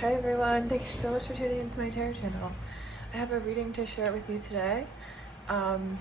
Hi everyone, thank you so much for tuning into my tarot channel. I have a reading to share with you today, and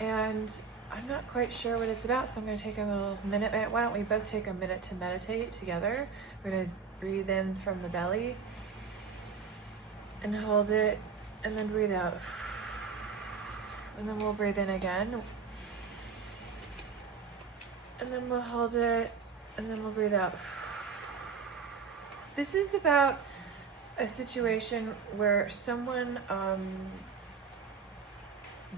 I'm not quite sure what it's about, so I'm going to take a little minute. Why don't we both take a minute to meditate together? We're going to breathe in from the belly and hold it, and then breathe out. And then we'll breathe in again, and then we'll hold it, and then we'll breathe out. This is about a situation where someone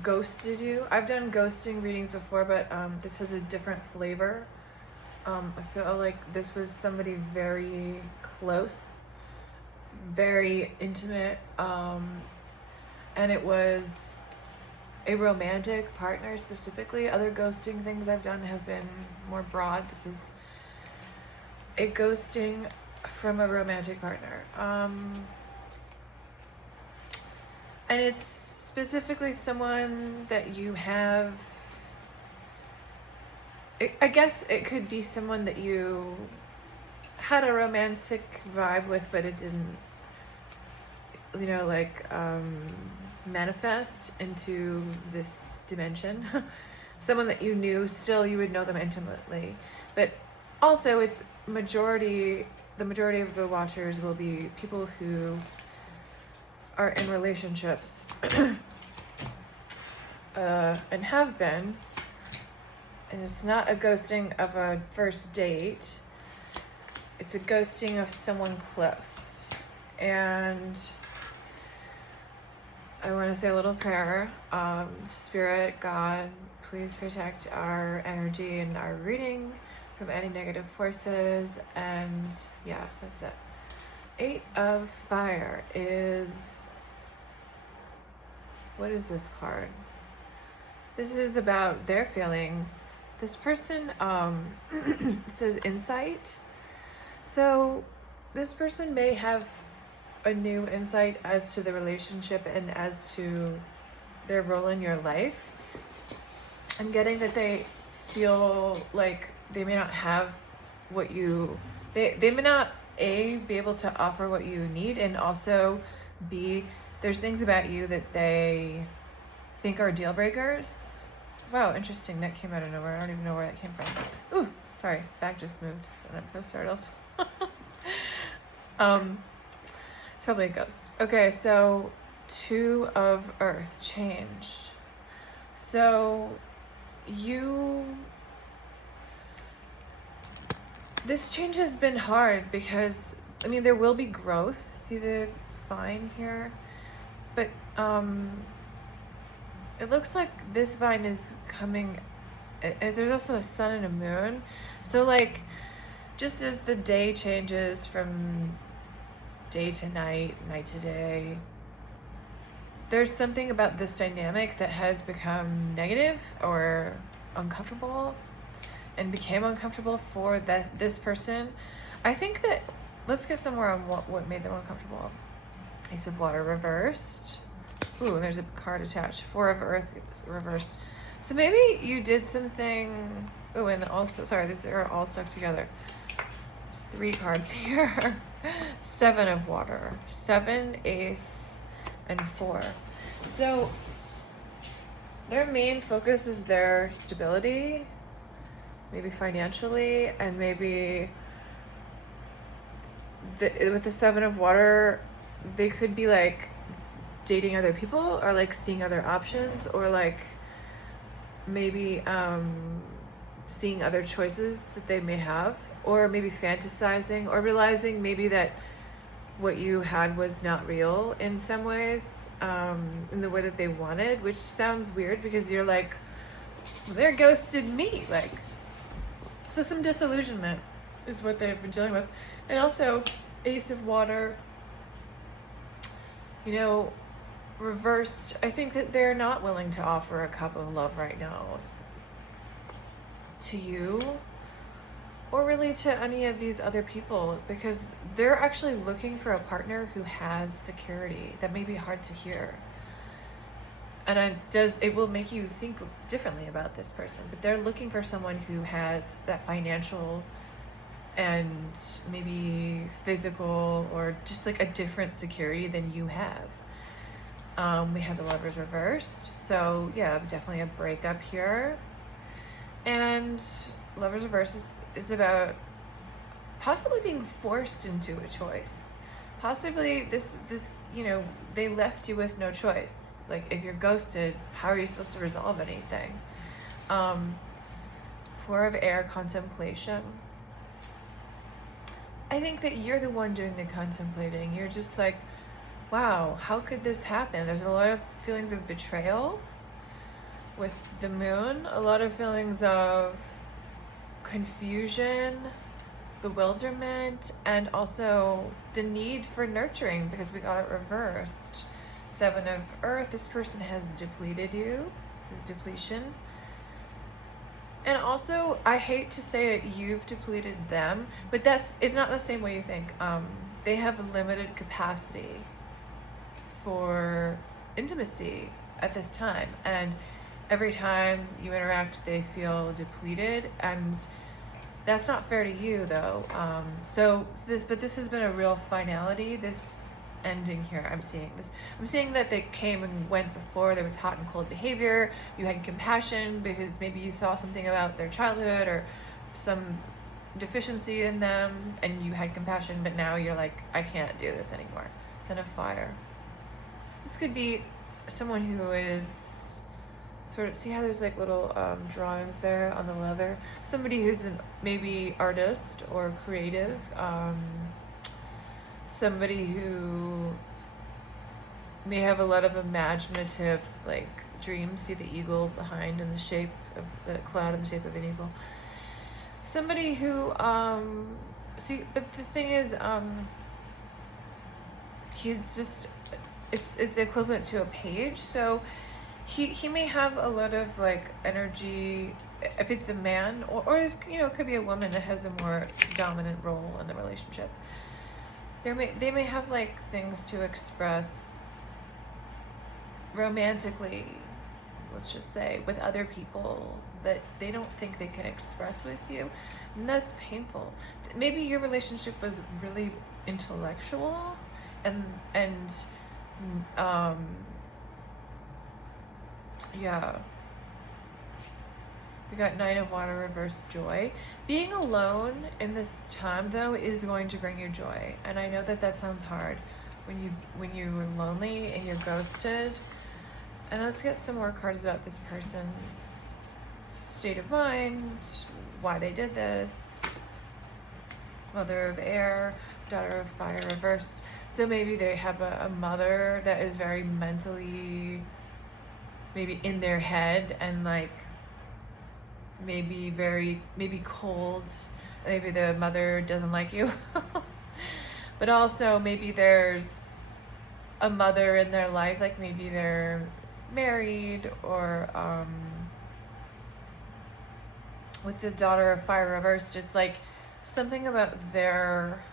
ghosted you. I've done ghosting readings before, but this has a different flavor. I feel like this was somebody very close, very intimate, and it was a romantic partner specifically. Other ghosting things I've done have been more broad. This is a ghosting from a romantic partner. And it's specifically someone that you have, I guess it could be someone that you had a romantic vibe with, but it didn't, manifest into this dimension. Someone that you knew, still you would know them intimately. But also it's the majority of the watchers will be people who are in relationships and have been, and it's not a ghosting of a first date, it's a ghosting of someone close. And I want to say a little prayer. Spirit, God, please protect our energy and our reading from any negative forces. And yeah, that's it. 8 of Fire is, what is this card? This is about their feelings. This person, it says insight. So this person may have a new insight as to the relationship and as to their role in your life. I'm getting that they feel like they may not have what you, they may not be able to offer what you need, and also B, there's things about you that they think are deal breakers. Wow, interesting. That came out of nowhere. I don't even know where that came from. Ooh, sorry, bag just moved, so I'm so startled. It's probably a ghost. Okay, so 2 of Earth, change. So this change has been hard because, I mean, there will be growth. See the vine here? But it looks like this vine is coming. There's also a sun and a moon. So like, just as the day changes from day to night, night to day, there's something about this dynamic that has become negative or uncomfortable and became uncomfortable for this person. I think that, let's get somewhere on what made them uncomfortable. Ace of Water reversed. Ooh, and there's a card attached. 4 of Earth reversed. So maybe you did something. Ooh, and also, sorry, these are all stuck together. There's 3 cards here. 7 of Water. 7, Ace, and 4. So their main focus is their stability, maybe financially, and maybe with the 7 of Water, they could be like dating other people, or like seeing other options, or like maybe seeing other choices that they may have, or maybe fantasizing, or realizing maybe that what you had was not real in some ways, in the way that they wanted, which sounds weird because you're like, well, they ghosted me, like. So some disillusionment is what they've been dealing with. And also Ace of Water, reversed. I think that they're not willing to offer a cup of love right now to you, or really to any of these other people, because they're actually looking for a partner who has security. That may be hard to hear, and it will make you think differently about this person, but they're looking for someone who has that financial and maybe physical or just like a different security than you have. We have the Lovers reversed, so yeah, definitely a breakup here. And Lovers reversed is about possibly being forced into a choice. Possibly this they left you with no choice. Like if you're ghosted, how are you supposed to resolve anything? Four of Air, contemplation. I think that you're the one doing the contemplating. You're just like, wow, how could this happen? There's a lot of feelings of betrayal with the Moon, a lot of feelings of confusion, bewilderment, and also the need for nurturing because we got it reversed. Seven of Earth, this person has depleted you. This is depletion. And also, I hate to say it, you've depleted them, but it's not the same way you think. They have a limited capacity for intimacy at this time, and every time you interact, they feel depleted, and that's not fair to you, though. But this has been a real finality. This ending here, I'm seeing that they came and went before. There was hot and cold behavior. You had compassion because maybe you saw something about their childhood or some deficiency in them, and you had compassion, but now you're like, I can't do this anymore. Son of Fire. This could be someone who is sort of, see how there's like little drawings there on the leather? Somebody who's maybe artist or creative, somebody who may have a lot of imaginative like dreams. See the eagle behind in the shape of the cloud in the shape of an eagle. Somebody who but the thing is, he's just, it's equivalent to a page, so he may have a lot of like energy if it's a man, or it could be a woman that has a more dominant role in the relationship. They may have like things to express romantically, let's just say, with other people that they don't think they can express with you, and that's painful. Maybe your relationship was really intellectual, and yeah. We got Nine of Water, reverse joy. Being alone in this time, though, is going to bring you joy. And I know that sounds hard when you're lonely and you're ghosted. And let's get some more cards about this person's state of mind, why they did this. Mother of Air, Daughter of Fire, reversed. So maybe they have a mother that is very mentally, maybe in their head, and like maybe cold. Maybe the mother doesn't like you. But also maybe there's a mother in their life, like maybe they're married, or with the Daughter of Fire reversed, it's like something about their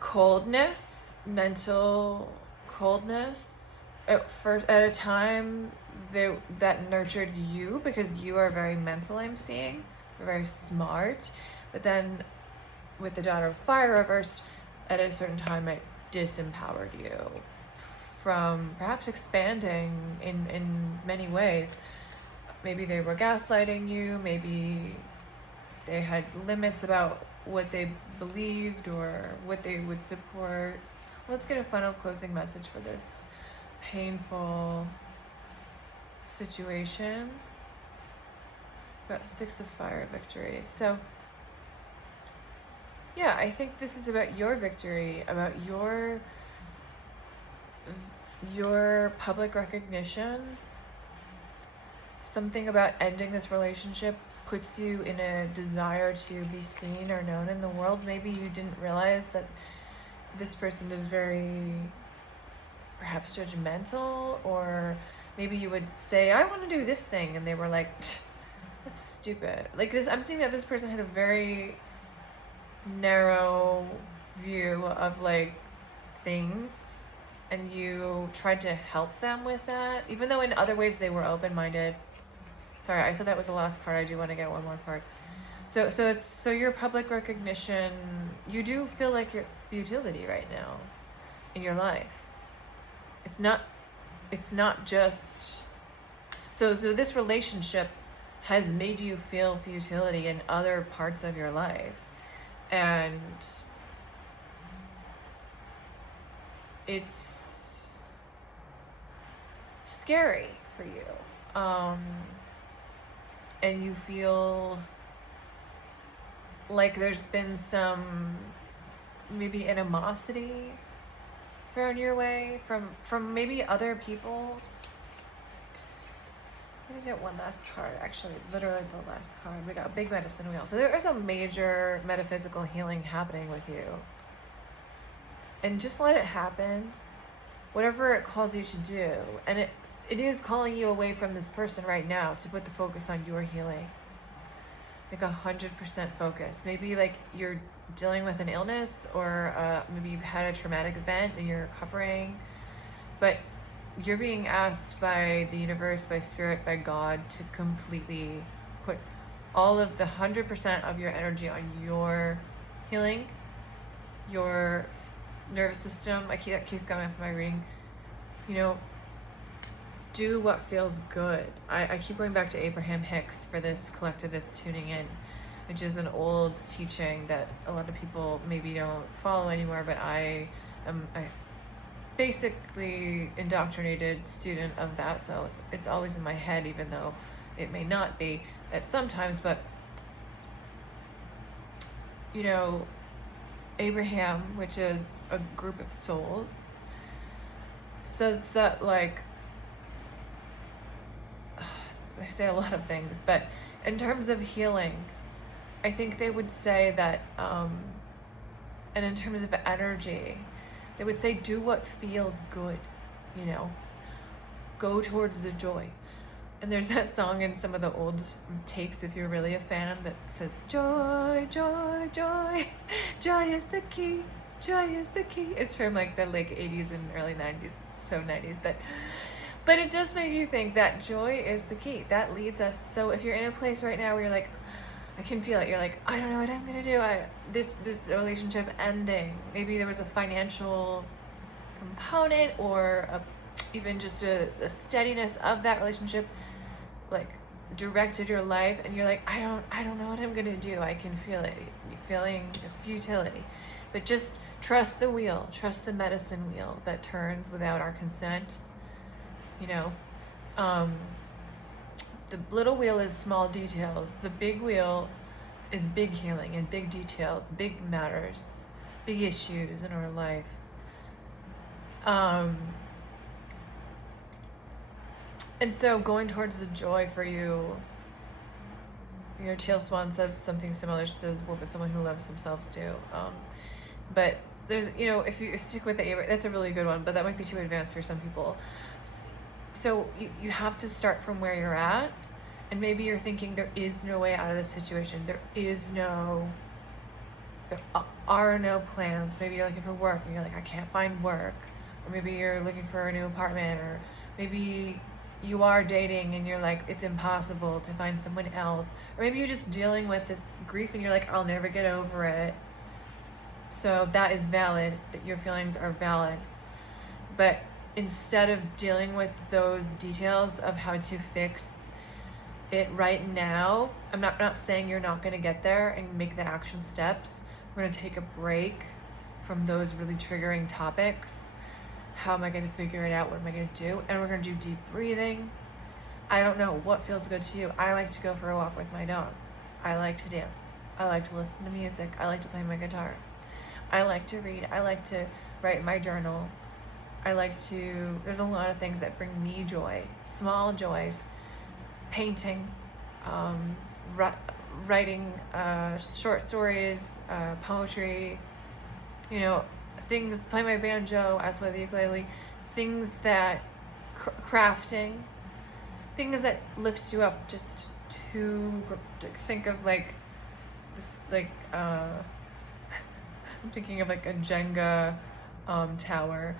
coldness, mental coldness at a time that nurtured you, because you are very mental, I'm seeing. You're very smart. But then with the Daughter of Fire reversed, at a certain time it disempowered you from perhaps expanding in many ways. Maybe they were gaslighting you, maybe they had limits about what they believed or what they would support. Let's get a final closing message for this painful situation. Got Six of Fire, victory. So yeah, I think this is about your victory, about your public recognition. Something about ending this relationship puts you in a desire to be seen or known in the world. Maybe you didn't realize that this person is very perhaps judgmental, or maybe you would say, I want to do this thing, and they were like, that's stupid. Like this, I'm seeing that this person had a very narrow view of like things, and you tried to help them with that, even though in other ways they were open-minded. Sorry, I said that was the last card. I do want to get one more card. So your public recognition, you do feel like your futility right now in your life. It's not just so this relationship has made you feel futility in other parts of your life, and it's scary for you, and you feel like there's been some maybe animosity thrown your way from maybe other people. Let me get one last card, actually, literally the last card. We got big medicine wheel. So there is a major metaphysical healing happening with you. And just let it happen, whatever it calls you to do. And it is calling you away from this person right now to put the focus on your healing. Like 100% focus. Maybe like you're dealing with an illness, or maybe you've had a traumatic event and you're recovering, but you're being asked by the universe, by spirit, by God to completely put all of the 100% of your energy on your healing, your nervous system. That keeps coming up in my reading. You know, do what feels good. I keep going back to Abraham Hicks for this collective that's tuning in, which is an old teaching that a lot of people maybe don't follow anymore, but I am a basically indoctrinated student of that, so it's always in my head, even though it may not be at sometimes. But you know, Abraham, which is a group of souls, says that, like, they say a lot of things, but in terms of healing, I think they would say that, and in terms of energy, they would say, do what feels good, you know, go towards the joy. And there's that song in some of the old tapes, if you're really a fan, that says, joy, joy, joy, joy is the key, joy is the key. It's from like the late 80s and early 90s, it's so 90s, but it does make you think that joy is the key. That leads us. So if you're in a place right now where you're like, I can feel it, you're like, I don't know what I'm gonna do, this relationship ending, maybe there was a financial component, or even just a steadiness of that relationship, like, directed your life, and you're like, I don't know what I'm gonna do. I can feel it. You're feeling futility. But just trust the wheel, trust the medicine wheel that turns without our consent. You know, the little wheel is small details. The big wheel is big healing and big details, big matters, big issues in our life. And so going towards the joy for you, you know, Teal Swan says something similar. She says, work with someone who loves themselves too. But there's, you know, if you stick with the Abraham, that's a really good one, but that might be too advanced for some people. So you have to start from where you're at, and maybe you're thinking there is no way out of this situation. There are no plans. Maybe you're looking for work and you're like, I can't find work. Or maybe you're looking for a new apartment, or maybe you are dating and you're like, it's impossible to find someone else. Or maybe you're just dealing with this grief and you're like, I'll never get over it. So that is valid, that your feelings are valid. But instead of dealing with those details of how to fix it right now, I'm not saying you're not going to get there and make the action steps. We're going to take a break from those really triggering topics. How am I going to figure it out? What am I going to do? And we're going to do deep breathing. I don't know what feels good to you. I like to go for a walk with my dog. I like to dance. I like to listen to music. I like to play my guitar. I like to read. I like to write in my journal. There's a lot of things that bring me joy. Small joys. Painting, writing short stories, poetry, you know, things, play my banjo, as well as the ukulele, things that, crafting, things that lift you up, just to think of like this, like, I'm thinking of like a Jenga tower,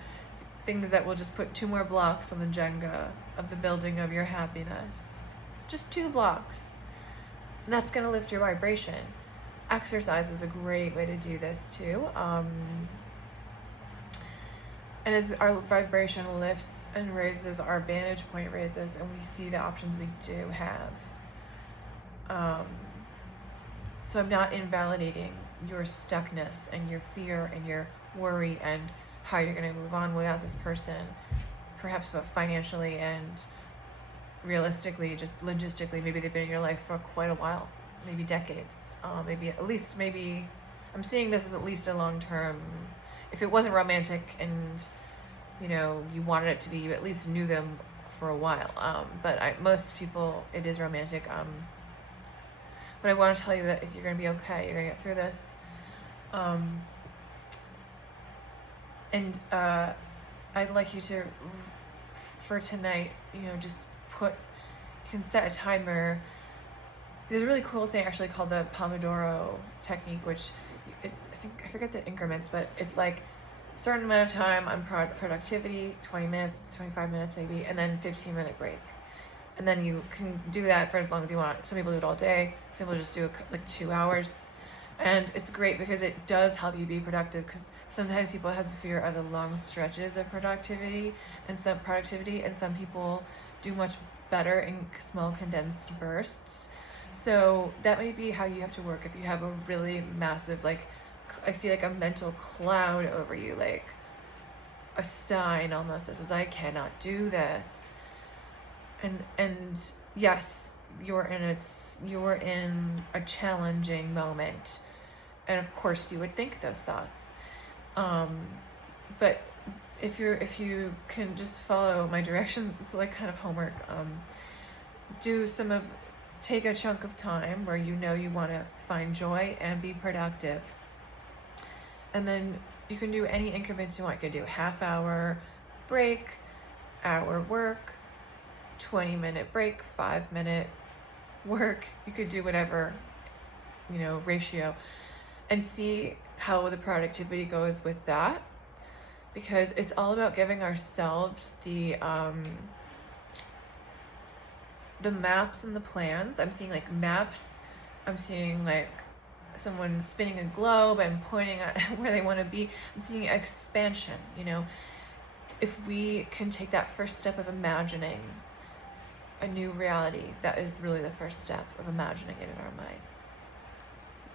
things that will just put 2 more blocks on the Jenga of the building of your happiness. Just 2 blocks. And that's going to lift your vibration. Exercise is a great way to do this too. And as our vibration lifts and raises, our vantage point raises, and we see the options we do have. So I'm not invalidating your stuckness and your fear and your worry and how you're going to move on without this person, perhaps both financially and realistically, just logistically. Maybe they've been in your life for quite a while, maybe decades, maybe I'm seeing this as at least a long-term. If it wasn't romantic and you wanted it to be, you at least knew them for a while. But most people, it is romantic. But I want to tell you that you're going to be okay. You're going to get through this. And I'd like you to, for tonight, just you can set a timer. There's a really cool thing actually called the Pomodoro technique, which I forget the increments, but it's like a certain amount of time on productivity, 20 minutes, 25 minutes maybe, and then 15-minute break. And then you can do that for as long as you want. Some people do it all day. Some people just do it like 2 hours. And it's great because it does help you be productive, because sometimes people have the fear of the long stretches of productivity, and some people do much better in small condensed bursts. So that may be how you have to work if you have a really massive, like, I see like a mental cloud over you, like a sign almost that says, I cannot do this. And yes, you're in a challenging moment, and of course you would think those thoughts. But if you can just follow my directions, it's like kind of homework. Take a chunk of time where you want to find joy and be productive, and then you can do any increments you want. You can do half-hour break, hour work, 20-minute break, 5-minute work. You could do whatever, ratio, and see how the productivity goes with that, because it's all about giving ourselves the maps and the plans. I'm seeing like maps. I'm seeing like someone spinning a globe and pointing at where they want to be. I'm seeing expansion. If we can take that first step of imagining a new reality, that is really the first step of imagining it in our minds.